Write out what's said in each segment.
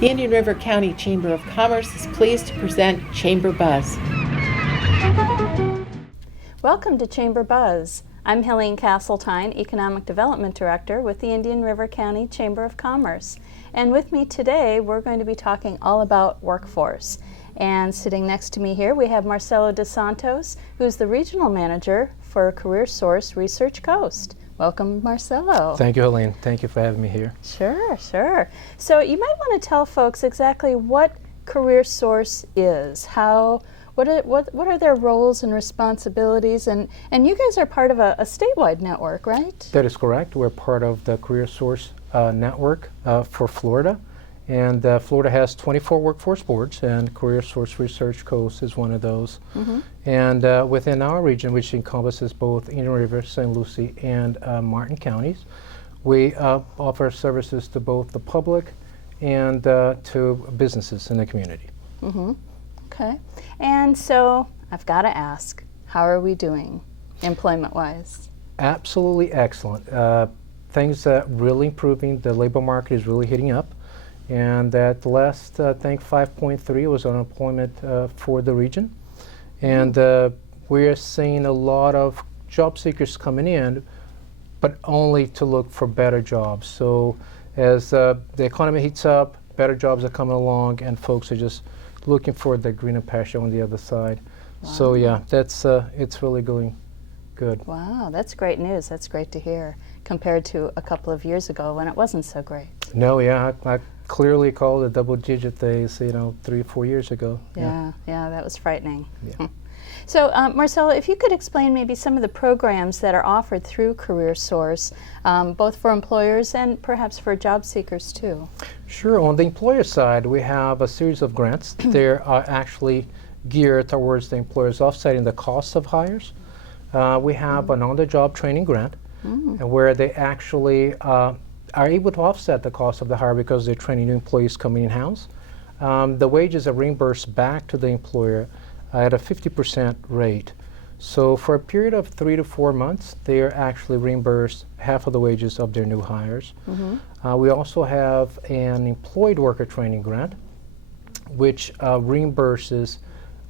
The Indian River County Chamber of Commerce is pleased to present Chamber Buzz. Welcome to Chamber Buzz. I'm Helene Castletine, Economic Development Director with the Indian River County Chamber of Commerce. And with me today, we're going to be talking all about workforce. And sitting next to me here, we have Marcelo DeSantos, who's the Regional Manager for CareerSource Research Coast. Welcome, Marcelo. Thank you, Helene. Thank you for having me here. Sure. So you might want to tell folks exactly what CareerSource is, what are their roles and responsibilities, and you guys are part of a statewide network, right? That is correct. We're part of the CareerSource network for Florida, and Florida has 24 workforce boards, and CareerSource Research Coast is one of those. Mm-hmm. And within our region, which encompasses both Indian River, St. Lucie, and Martin counties, we offer services to both the public and to businesses in the community. Mm-hmm. Okay. And so I've got to ask, how are we doing employment-wise? Absolutely excellent. Things really improving. The labor market is really heating up. And at the last, I think 5.3 was unemployment for the region. And we're seeing a lot of job seekers coming in, but only to look for better jobs. So as the economy heats up, better jobs are coming along, and folks are just looking for the greener pasture on the other side. Wow. So yeah, that's it's really going good. Wow, that's great news. That's great to hear, compared to a couple of years ago when it wasn't so great. No, yeah, I clearly call the double-digit days, 3 or 4 years ago. Yeah, that was frightening. Yeah. So, Marcelo, if you could explain maybe some of the programs that are offered through CareerSource, both for employers and perhaps for job seekers too. Sure. On the employer side, we have a series of grants. They are actually geared towards the employers offsetting the cost of hires. We have an on-the-job training grant, where they actually are able to offset the cost of the hire because they're training new employees coming in-house. The wages are reimbursed back to the employer at a 50% rate. So for a period of 3 to 4 months, they are actually reimbursed half of the wages of their new hires. Mm-hmm. We also have an employed worker training grant, which reimburses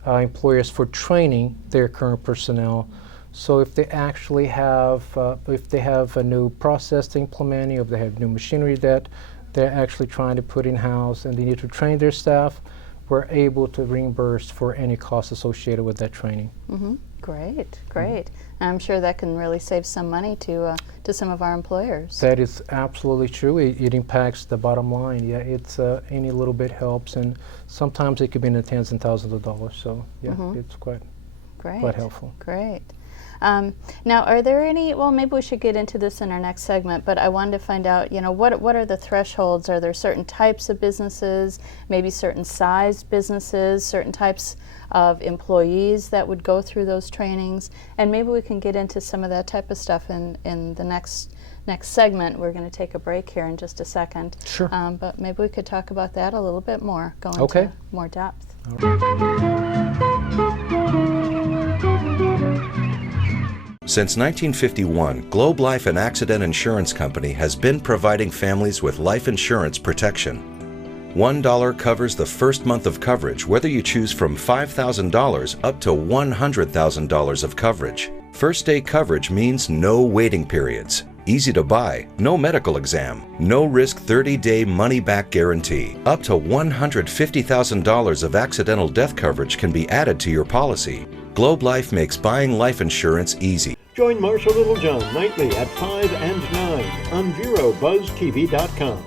employers for training their current personnel. So if they actually have, if they have a new process to implement, if they have new machinery that they're actually trying to put in-house and they need to train their staff, we're able to reimburse for any costs associated with that training. Mm-hmm. Great. Mm-hmm. I'm sure that can really save some money to some of our employers. That is absolutely true. It impacts the bottom line. Yeah, it's any little bit helps, and sometimes it could be in the tens and thousands of dollars. So yeah, it's quite helpful. Great. Now, are there any, well, maybe we should get into this in our next segment, but I wanted to find out, what are the thresholds? Are there certain types of businesses, maybe certain sized businesses, certain types of employees that would go through those trainings? And maybe we can get into some of that type of stuff in the next segment. We're going to take a break here in just a second. Sure. But maybe we could talk about that a little bit more, go into more depth. All right. Since 1951, Globe Life and Accident Insurance Company has been providing families with life insurance protection. $1 covers the first month of coverage, whether you choose from $5,000 up to $100,000 of coverage. First day coverage means no waiting periods, easy to buy, no medical exam, no risk 30-day money-back guarantee. Up to $150,000 of accidental death coverage can be added to your policy. Globe Life makes buying life insurance easy. Join Marshall Littlejohn nightly at 5 and 9 on VeroBuzzTV.com.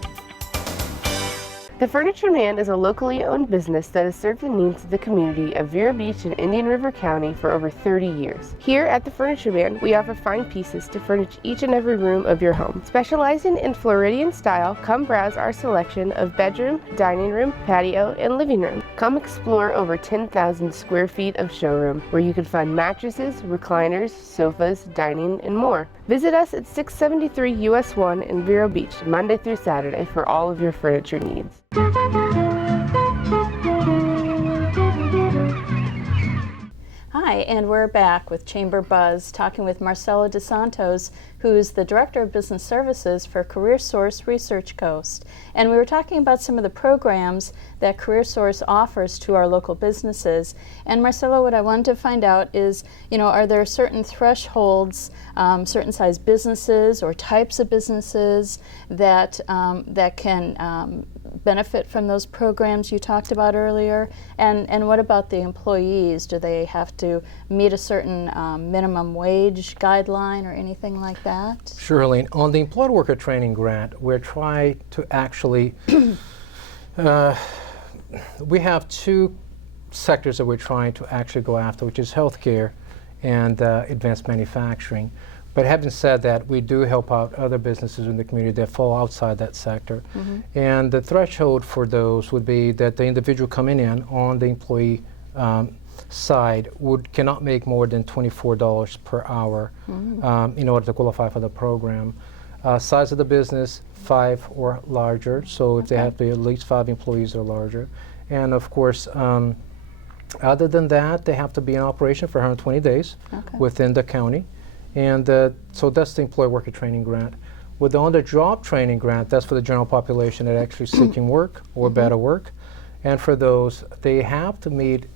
The Furniture Man is a locally owned business that has served the needs of the community of Vero Beach and Indian River County for over 30 years. Here at the Furniture Man, we offer fine pieces to furnish each and every room of your home. Specializing in Floridian style, come browse our selection of bedroom, dining room, patio, and living room. Come explore over 10,000 square feet of showroom, where you can find mattresses, recliners, sofas, dining, and more. Visit us at 673 US 1 in Vero Beach, Monday through Saturday for all of your furniture needs. Hi, Hi, and we're back with Chamber Buzz, talking with Marcela DeSantos, who is the Director of Business Services for CareerSource Research Coast. And we were talking about some of the programs that CareerSource offers to our local businesses. And Marcela, what I wanted to find out is, are there certain thresholds, certain size businesses or types of businesses that can benefit from those programs you talked about earlier? And what about the employees? Do they have to meet a certain minimum wage guideline or anything like that? Sure, Helene. On the Employed Worker Training Grant, we're trying to actually, we have two sectors that we're trying to actually go after, which is healthcare and advanced manufacturing. But having said that, we do help out other businesses in the community that fall outside that sector. And the threshold for those would be that the individual coming in on the employee side cannot make more than $24 per hour in order to qualify for the program. Size of the business, 5 or larger, so if they have to be at least 5 employees or larger. And of course, other than that, they have to be in operation for 120 days within the county. And so that's the Employee Worker Training Grant. With the On-the-Job Training Grant, that's for the general population that actually seeking work or better work. And for those, they have to meet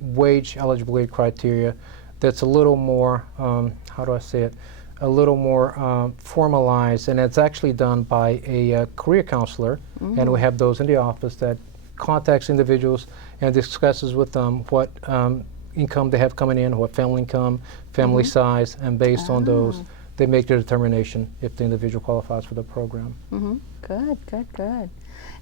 wage eligibility criteria that's a little more, how do I say it, a little more formalized, and it's actually done by a career counselor, and we have those in the office that contacts individuals and discusses with them what income they have coming in, what family income, family size, and based on those, they make their determination if the individual qualifies for the program. Good, good, good.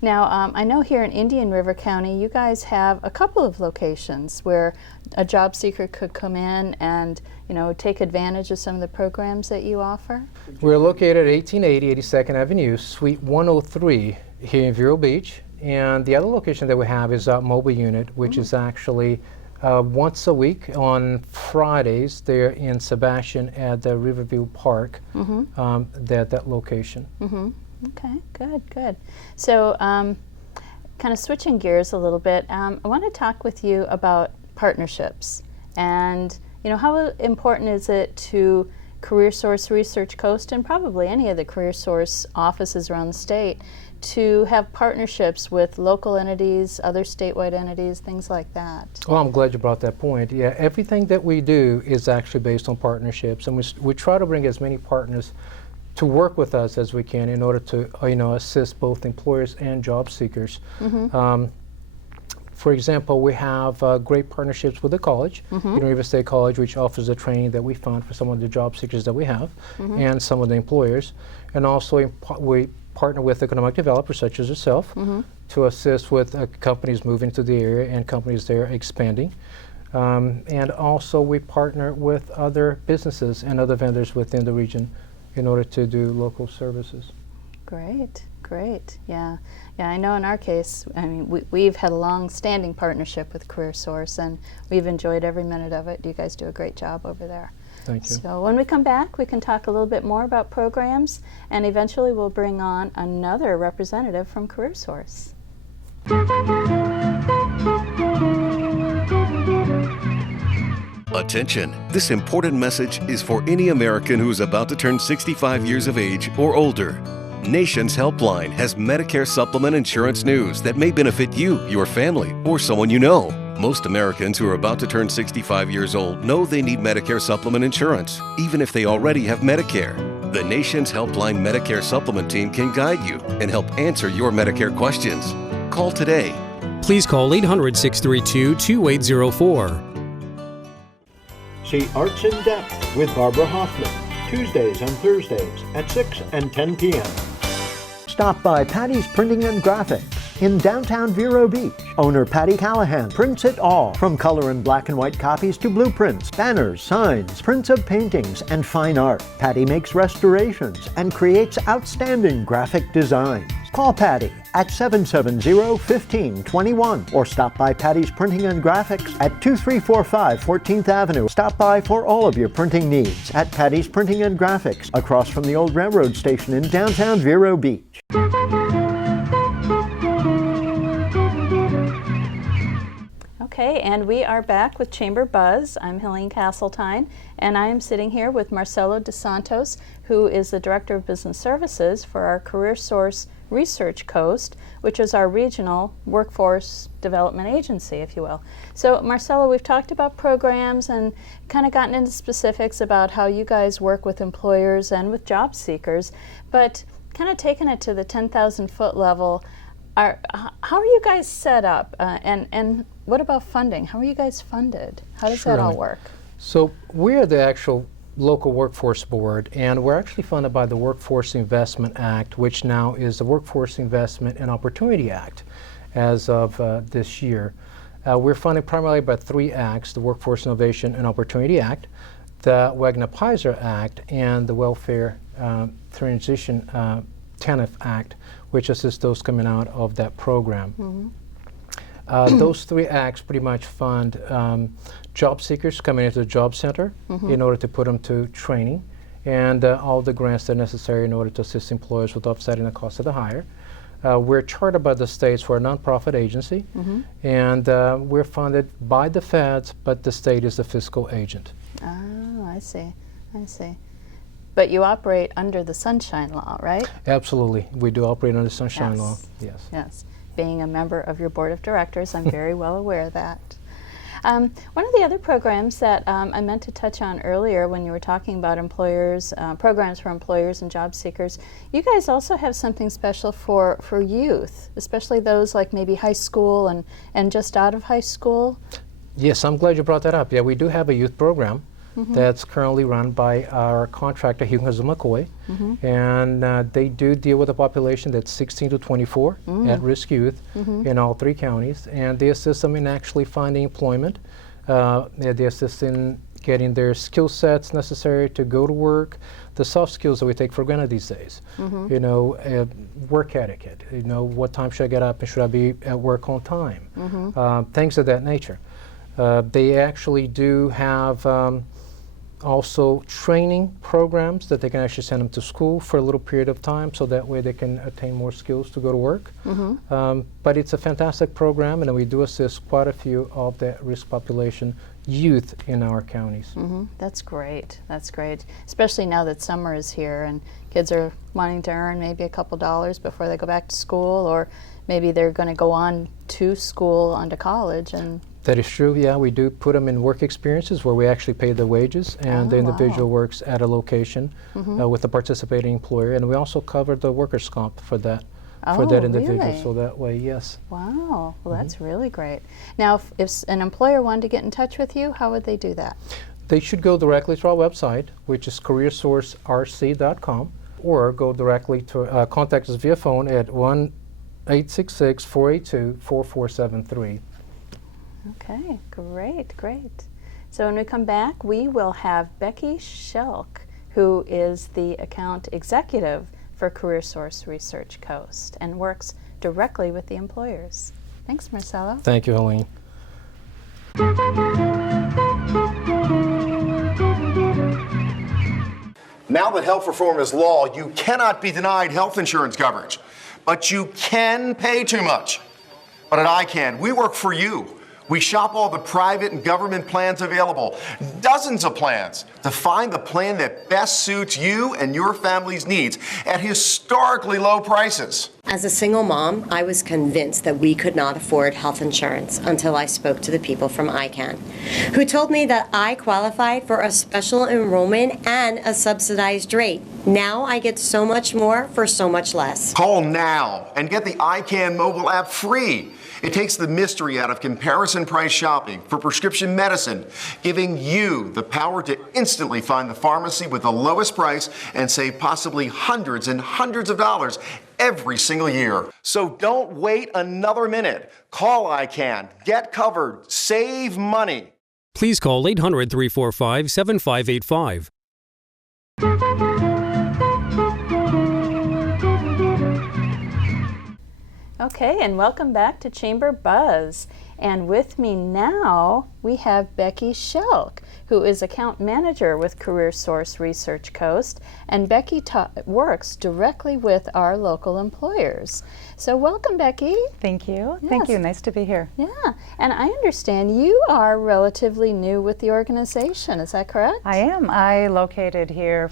Now, I know here in Indian River County, you guys have a couple of locations where a job seeker could come in and, take advantage of some of the programs that you offer. We're located at 1880 82nd Avenue, Suite 103 here in Vero Beach. And the other location that we have is our mobile unit, which is actually once a week on Fridays. They're in Sebastian at the Riverview Park, that location. Okay, good, good. So kind of switching gears a little bit, I want to talk with you about partnerships. And, how important is it to CareerSource Research Coast and probably any of the CareerSource offices around the state to have partnerships with local entities, other statewide entities, things like that? Oh, I'm glad you brought that point. Yeah, everything that we do is actually based on partnerships, and we try to bring as many partners to work with us as we can in order to assist both employers and job seekers. For example, we have great partnerships with the college, Indian River State College, which offers the training that we fund for some of the job seekers that we have, and some of the employers. And also we partner with economic developers such as yourself to assist with companies moving to the area and companies there expanding. And also we partner with other businesses and other vendors within the region in order to do local services. Great, great. Yeah, I know in our case, we've had a long-standing partnership with CareerSource, and we've enjoyed every minute of it. You guys do a great job over there. Thank you. So when we come back, we can talk a little bit more about programs, and eventually we'll bring on another representative from CareerSource. Attention! This important message is for any American who is about to turn 65 years of age or older. Nations Helpline has Medicare supplement insurance news that may benefit you, your family, or someone you know. Most Americans who are about to turn 65 years old know they need Medicare supplement insurance, even if they already have Medicare. The Nations Helpline Medicare supplement team can guide you and help answer your Medicare questions. Call today. Please call 800-632-2804. See Arts in Depth with Barbara Hoffman, Tuesdays and Thursdays at 6 and 10 p.m. Stop by Patty's Printing and Graphics in downtown Vero Beach. Owner Patty Callahan prints it all, from color and black and white copies to blueprints, banners, signs, prints of paintings, and fine art. Patty makes restorations and creates outstanding graphic designs. Call Patty at 770-1521 or stop by Patty's Printing and Graphics at 2345 14th Avenue. Stop by for all of your printing needs at Patty's Printing and Graphics across from the old railroad station in downtown Vero Beach. Okay, and we are back with Chamber Buzz. I'm Helene Castletine, and I am sitting here with Marcelo DeSantos, who is the Director of Business Services for our CareerSource Research Coast, which is our regional workforce development agency, if you will. So, Marcelo, we've talked about programs and kind of gotten into specifics about how you guys work with employers and with job seekers, but kind of taking it to the 10,000-foot level, how are you guys set up, and what about funding? How are you guys funded? How does that all work? So we're the actual local workforce board, and we're actually funded by the Workforce Investment Act, which now is the Workforce Investment and Opportunity Act as of this year. We're funded primarily by 3 acts: the Workforce Innovation and Opportunity Act, the Wagner-Pfizer Act, and the Welfare Transition TANF Act, which assists those coming out of that program. Those 3 acts pretty much fund job seekers coming into the job center in order to put them to training, and all the grants that are necessary in order to assist employers with offsetting the cost of the hire. We're chartered by the states. We're a nonprofit agency, and we're funded by the feds, but the state is the fiscal agent. Oh, I see. But you operate under the Sunshine Law, right? Absolutely. We do operate under the Sunshine Law, yes. Yes. Being a member of your board of directors, I'm very well aware of that. One of the other programs that I meant to touch on earlier when you were talking about employers, programs for employers and job seekers, you guys also have something special for youth, especially those like maybe high school and just out of high school. Yes, I'm glad you brought that up. Yeah, we do have a youth program that's currently run by our contractor, Hughesville McCoy, and they do deal with a population that's 16 to 24 at-risk youth in all 3 counties, and they assist them in actually finding employment. They assist in getting their skill sets necessary to go to work, the soft skills that we take for granted these days. You know, work etiquette, you know, what time should I get up and should I be at work on time, things of that nature. They actually do have also training programs that they can actually send them to school for a little period of time, so that way they can attain more skills to go to work. But it's a fantastic program, and we do assist quite a few of the risk population youth in our counties. That's great. That's great. Especially now that summer is here and kids are wanting to earn maybe a couple dollars before they go back to school, or maybe they're going to go on to school, on to college. And that is true, yeah. We do put them in work experiences where we actually pay the wages, and the individual works at a location with a participating employer, and we also cover the workers' comp for that individual. Really? So that way, yes. Wow, well that's really great. Now, if an employer wanted to get in touch with you, how would they do that? They should go directly to our website, which is careersourcerc.com, or go directly to contact us via phone at 1-866-482-4473. Okay, great. So when we come back, we will have Becky Schelk, who is the account executive for CareerSource Research Coast and works directly with the employers. Thanks, Marcelo. Thank you, Helene. Now that health reform is law, you cannot be denied health insurance coverage, but you can pay too much. But at ICANN, we work for you. We shop all the private and government plans available, dozens of plans, to find the plan that best suits you and your family's needs at historically low prices. As a single mom, I was convinced that we could not afford health insurance until I spoke to the people from ICANN, who told me that I qualified for a special enrollment and a subsidized rate. Now I get so much more for so much less. Call now and get the ICANN mobile app free. It takes the mystery out of comparison price shopping for prescription medicine, giving you the power to instantly find the pharmacy with the lowest price and save possibly hundreds and hundreds of dollars every single year. So don't wait another minute. Call ICANN, get covered, save money. Please call 800-345-7585. Okay, and welcome back to Chamber Buzz. And with me now, we have Becky Schelk, who is account manager with CareerSource Research Coast, and Becky works directly with our local employers. So welcome, Becky. Thank you. Yes. Thank you. Nice to be here. Yeah, and I understand you are relatively new with the organization. Is that correct? I am. I located here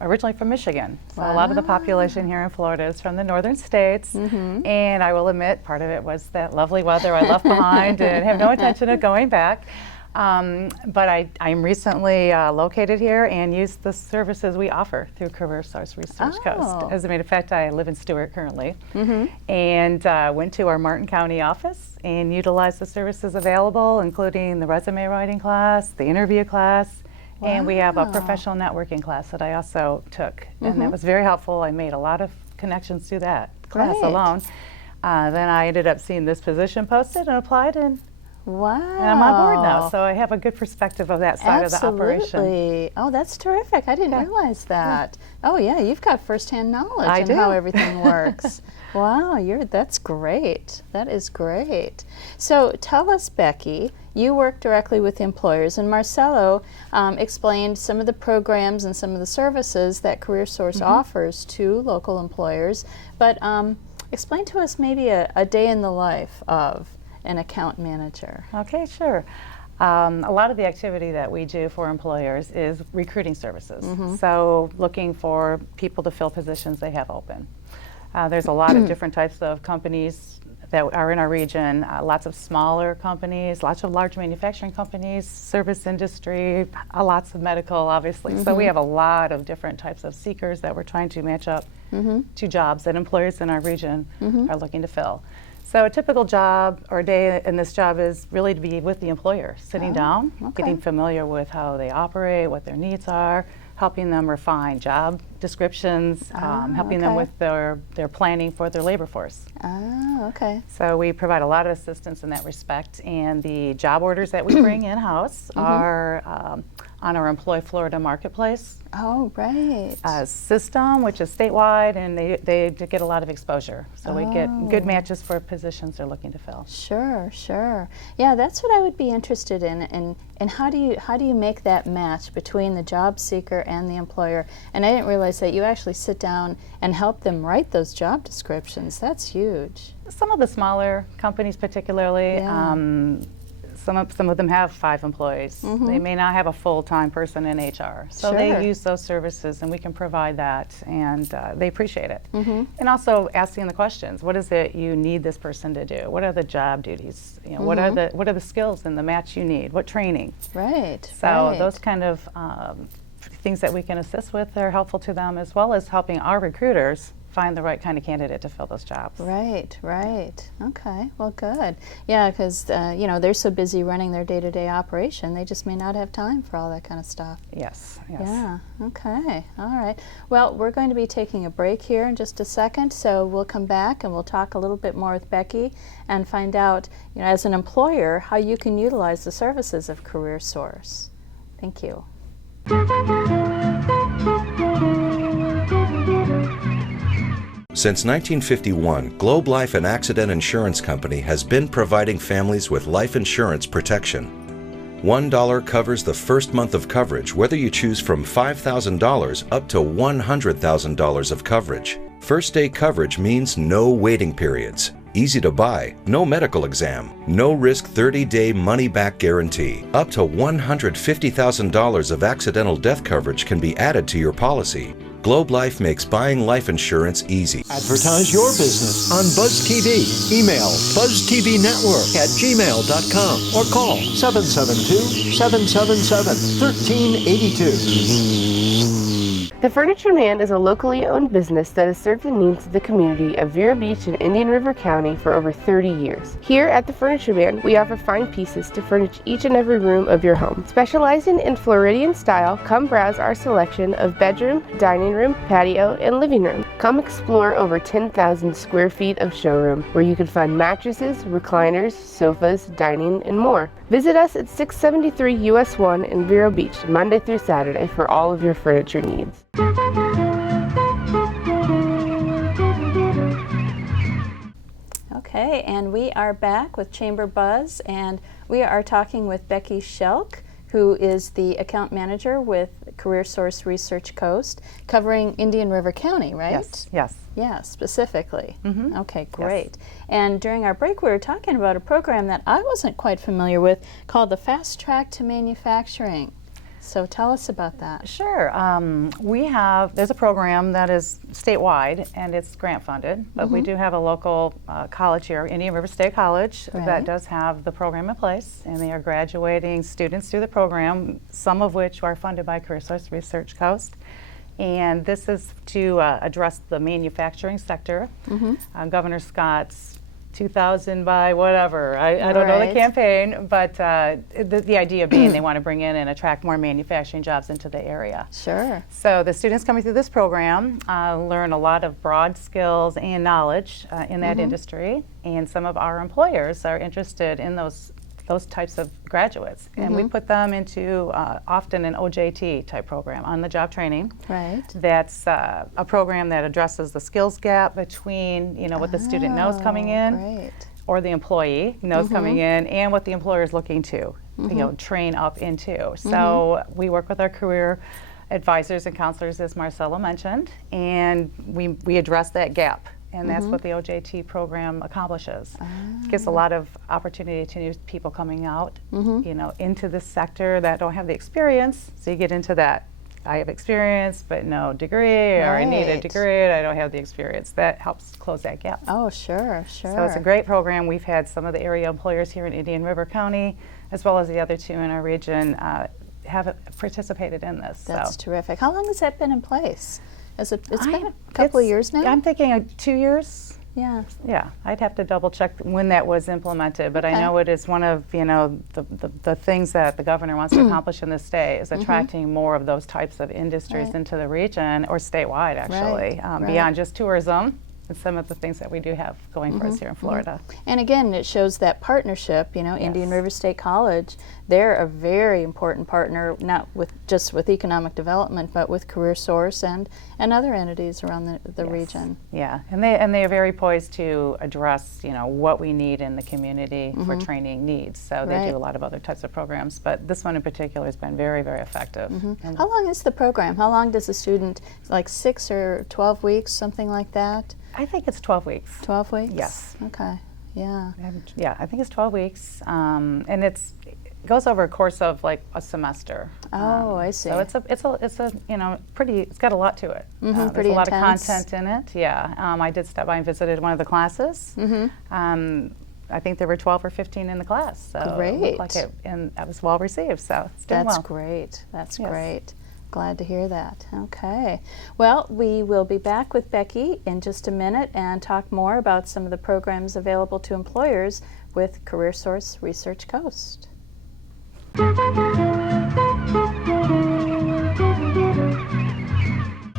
originally from Michigan. So a lot of the population here in Florida is from the northern states. And I will admit, part of it was that lovely weather I left behind and have no intention of going back. But I'm recently located here and use the services we offer through CareerSource Research Coast. As a matter of fact, I live in Stewart currently, and went to our Martin County office and utilized the services available, including the resume writing class, the interview class, and we have a professional networking class that I also took, and that was very helpful. I made a lot of connections through that class alone. Then I ended up seeing this position posted and applied, and wow. And I'm on board now, so I have a good perspective of that side of the operation. Absolutely. Oh, that's terrific. I didn't realize that. Oh, yeah, you've got firsthand knowledge on how everything works. Wow, that's great. That is great. So tell us, Becky, you work directly with employers, and Marcelo explained some of the programs and some of the services that CareerSource offers to local employers, but explain to us maybe a day in the life of an account manager. Okay, sure. A lot of the activity that we do for employers is recruiting services. So looking for people to fill positions they have open. There's a lot of different types of companies that are in our region, lots of smaller companies, lots of large manufacturing companies, service industry, lots of medical, obviously. So we have a lot of different types of seekers that we're trying to match up to jobs that employers in our region are looking to fill. So a typical job or day in this job is really to be with the employer, sitting down, getting familiar with how they operate, what their needs are, helping them refine job descriptions, helping them with their planning for their labor force. Oh, okay. So we provide a lot of assistance in that respect, and the job orders that we bring in-house are on our Employ Florida Marketplace system, which is statewide, and they get a lot of exposure. So we get good matches for positions they're looking to fill. Sure, sure. Yeah, that's what I would be interested in. And how do you make that match between the job seeker and the employer? And I didn't realize that you actually sit down and help them write those job descriptions. That's huge. Some of the smaller companies, particularly. Some of them have 5 employees. They may not have a full-time person in HR. So they use those services, and we can provide that, and they appreciate it. And also asking the questions, what is it you need this person to do? What are the job duties? You know, what are the skills and the match you need? What training? So those kind of things that we can assist with are helpful to them, as well as helping our recruiters find the right kind of candidate to fill those jobs. Right. Okay, well, good. Yeah, because they're so busy running their day-to-day operation, they just may not have time for all that kind of stuff. Yes. Yeah, okay, all right. Well, we're going to be taking a break here in just a second, so we'll come back and we'll talk a little bit more with Becky and find out, as an employer, how you can utilize the services of CareerSource. Thank you. Since 1951, Globe Life and Accident Insurance Company has been providing families with life insurance protection. $1 covers the first month of coverage, whether you choose from $5,000 up to $100,000 of coverage. First day coverage means no waiting periods, easy to buy, no medical exam, no risk 30-day money-back guarantee. Up to $150,000 of accidental death coverage can be added to your policy. Globe Life makes buying life insurance easy. Advertise your business on Buzz TV. Email buzztvnetwork@gmail.com or call 772-777-1382. The Furniture Man is a locally owned business that has served the needs of the community of Vero Beach and Indian River County for over 30 years. Here at the Furniture Man, we offer fine pieces to furnish each and every room of your home. Specializing in Floridian style, come browse our selection of bedroom, dining room, patio, and living room. Come explore over 10,000 square feet of showroom, where you can find mattresses, recliners, sofas, dining, and more. Visit us at 673 US 1 in Vero Beach, Monday through Saturday for all of your furniture needs. Okay, and we are back with Chamber Buzz, and we are talking with Becky Schelk, who is the account manager with CareerSource Research Coast, covering Indian River County, right? Yes, yes. Yeah, specifically. Mm-hmm. Okay, great. And during our break, we were talking about a program that I wasn't quite familiar with called the Fast Track to Manufacturing. So tell us about that. Sure. There's a program that is statewide and it's grant funded, but we do have a local college here, Indian River State College, that does have the program in place, and they are graduating students through the program, some of which are funded by CareerSource Research Coast. And this is to address the manufacturing sector. Governor Scott's 2000 by whatever. I don't know the campaign, but the idea being they want to bring in and attract more manufacturing jobs into the area. Sure. So the students coming through this program learn a lot of broad skills and knowledge in that industry, and some of our employers are interested in those types of graduates, and we put them into often an OJT type program, on the job training. Right. That's a program that addresses the skills gap between what the student knows coming in, or the employee knows coming in, and what the employer is looking to train up into. So we work with our career advisors and counselors, as Marcella mentioned, and we address that gap. And that's what the OJT program accomplishes. It gives a lot of opportunity to new people coming out, into this sector that don't have the experience. So you get into that. I have experience, but no degree, or I need a degree, and I don't have the experience. That helps close that gap. Oh, sure, sure. So it's a great program. We've had some of the area employers here in Indian River County, as well as the other two in our region, have participated in this. That's terrific. How long has that been in place? It's been a couple of years now? I'm thinking 2 years. Yeah. Yeah, I'd have to double check when that was implemented, but I know it is one of the things that the governor wants to accomplish in this state is attracting more of those types of industries into the region, or statewide actually, beyond just tourism. And some of the things that we do have going for us here in Florida. And again, it shows that partnership, Indian River State College, they're a very important partner, not just with economic development, but with CareerSource and other entities around the region. Yeah, and they are very poised to address, what we need in the community for training needs. So they do a lot of other types of programs, but this one in particular has been very, very effective. How long is the program? How long does a student, like 6 or 12 weeks, something like that? I think it's 12 weeks. 12 weeks? Yes. Okay. Yeah. Yeah, I think it's 12 weeks, and it goes over a course of like a semester. Oh, I see. So it's a pretty. It's got a lot to it. Pretty there's a lot intense. of content in it. Yeah. I did stop by and visited one of the classes. I think there were 12 or 15 in the class. So Great. It looked like it was well received. So it's doing well. That's great. That's great. Glad to hear that. Okay. Well, we will be back with Becky in just a minute and talk more about some of the programs available to employers with CareerSource Research Coast.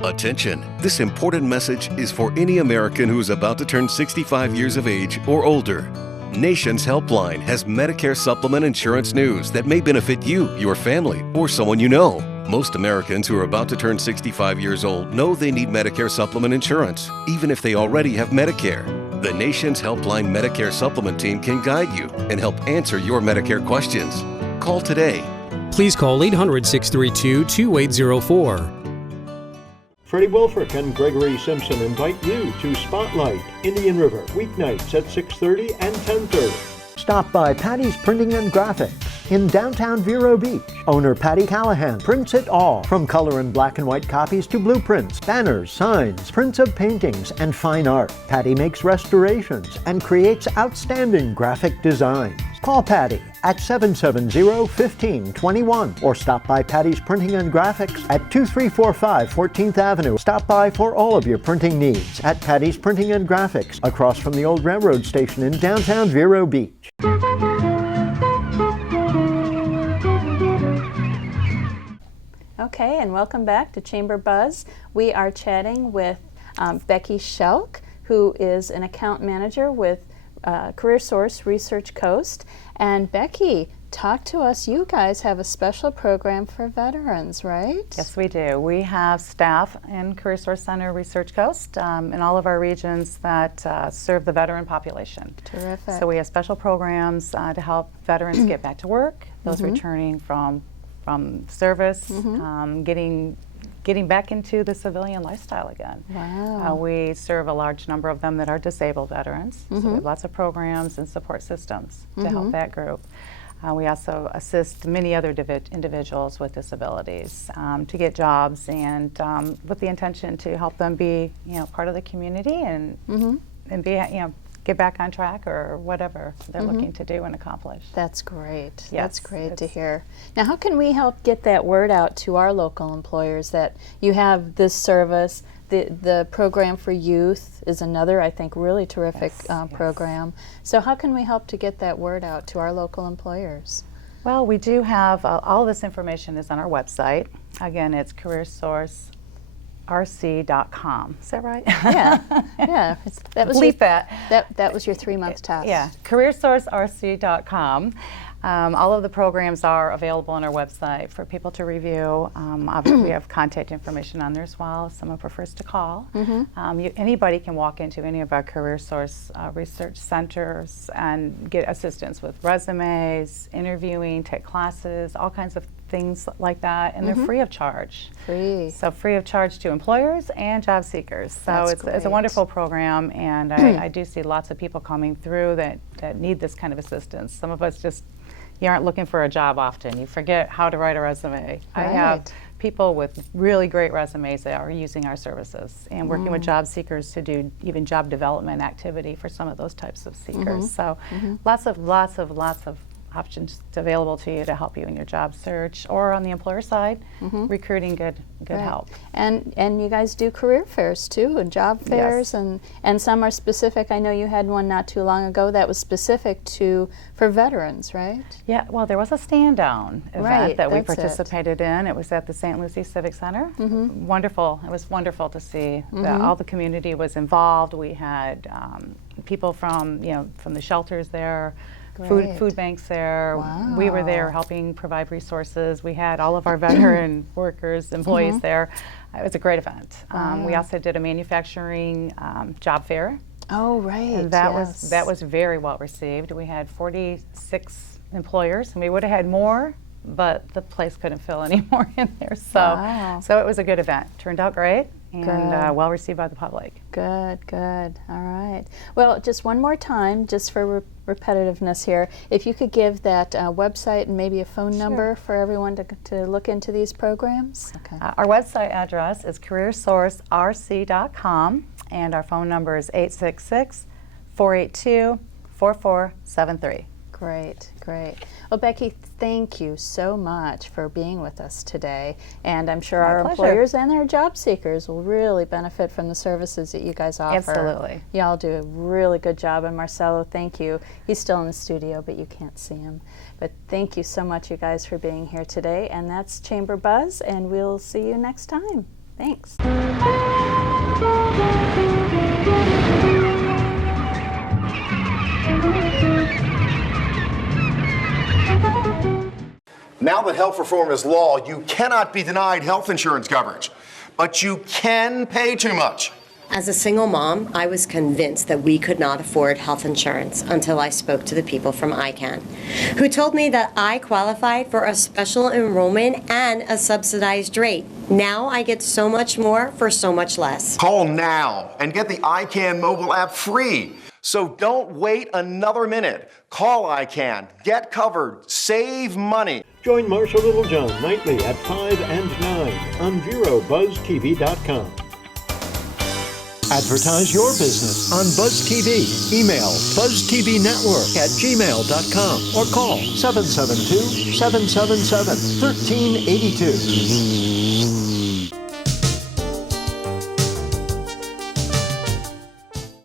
Attention! This important message is for any American who is about to turn 65 years of age or older. Nation's Helpline has Medicare supplement insurance news that may benefit you, your family, or someone you know. Most Americans who are about to turn 65 years old know they need Medicare supplement insurance, even if they already have Medicare. The Nation's Helpline Medicare Supplement Team can guide you and help answer your Medicare questions. Call today. Please call 800-632-2804. Freddie Wilfrick and Gregory Simpson invite you to Spotlight, Indian River, weeknights at 6:30 and 10:30. Stop by Patty's Printing and Graphics in downtown Vero Beach. Owner Patty Callahan prints it all, from color and black and white copies to blueprints, banners, signs, prints of paintings, and fine art. Patty makes restorations and creates outstanding graphic designs. Call Patty at 770-1521 or stop by Patty's Printing and Graphics at 2345 14th Avenue. Stop by for all of your printing needs at Patty's Printing and Graphics, across from the old railroad station in downtown Vero Beach. Okay, and welcome back to Chamber Buzz. We are chatting with Becky Schelk, who is an account manager with CareerSource Research Coast. And Becky, talk to us. You guys have a special program for veterans, right? Yes, we do. We have staff in CareerSource Center Research Coast in all of our regions that serve the veteran population. Terrific. So we have special programs to help veterans get back to work, those returning from from service, getting back into the civilian lifestyle again. Wow. We serve a large number of them that are disabled veterans, so we have lots of programs and support systems to help that group. We also assist many other individuals with disabilities to get jobs, and with the intention to help them be, part of the community and be, get back on track or whatever they're looking to do and accomplish. That's great. Yes, That's great to hear. Now, how can we help get that word out to our local employers that you have this service? The program for youth is another, I think, really terrific program. So how can we help to get that word out to our local employers? Well, we do have, all this information is on our website. Again, it's careersourcerc.com. Is that right? Yeah, yeah. That was Bleep that. That was your 3-month task. Yeah, careersourcerc.com. All of the programs are available on our website for people to review. Obviously, we have contact information on there as well if someone prefers to call. Anybody can walk into any of our Career Source research centers and get assistance with resumes, interviewing, take classes, all kinds of things like that, and they're free of charge. Free. So free of charge to employers and job seekers. So it's a wonderful program, and I do see lots of people coming through that need this kind of assistance. Some of us just, you aren't looking for a job often. You forget how to write a resume. I have people with really great resumes that are using our services and working with job seekers to do even job development activity for some of those types of seekers. So lots of options available to you to help you in your job search, or on the employer side, recruiting good help. And you guys do career fairs too, and job fairs, and some are specific. I know you had one not too long ago that was specific for veterans, right? Yeah, well, there was a stand down event that we that's participated in. It was at the St. Lucie Civic Center. Wonderful. It was wonderful to see that all the community was involved. We had people from the shelters there. Food banks there. Wow. We were there helping provide resources. We had all of our veteran workers, employees there. It was a great event. We also did a manufacturing job fair. Oh, right. And that was very well received. We had 46 employers, and we would have had more, but the place couldn't fill any more in there. So it was a good event. Turned out great. And well received by the public. Good. All right. Well, just one more time, just for repetitiveness here, if you could give that website and maybe a phone number for everyone to look into these programs. Okay. Our website address is careersourcerc.com, and our phone number is 866-482-4473. Great. Well, Becky, thank you so much for being with us today. And I'm sure our employers and their job seekers will really benefit from the services that you guys offer. Absolutely. Y'all do a really good job. And Marcelo, thank you. He's still in the studio, but you can't see him. But thank you so much, you guys, for being here today. And that's Chamber Buzz, and we'll see you next time. Thanks. Now that health reform is law, you cannot be denied health insurance coverage, but you can pay too much. As a single mom, I was convinced that we could not afford health insurance until I spoke to the people from ICANN, who told me that I qualified for a special enrollment and a subsidized rate. Now I get so much more for so much less. Call now and get the ICANN mobile app free. So don't wait another minute. Call ICANN, get covered, save money. Join Marsha Littlejohn nightly at 5 and 9 on VeroBuzzTV.com. Advertise your business on Buzz TV. Email buzztvnetwork@gmail.com or call 772-777-1382.